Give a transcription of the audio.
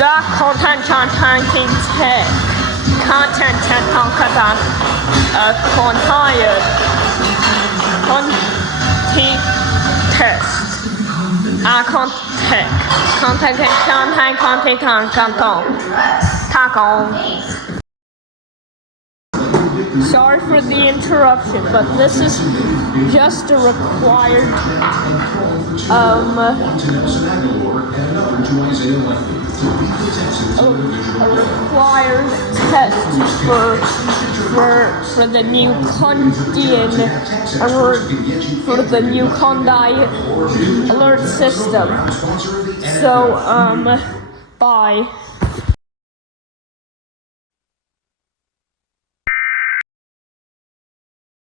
The content containing content Sorry for the interruption, but this is just a required test for the new Kondai alert system. So bye.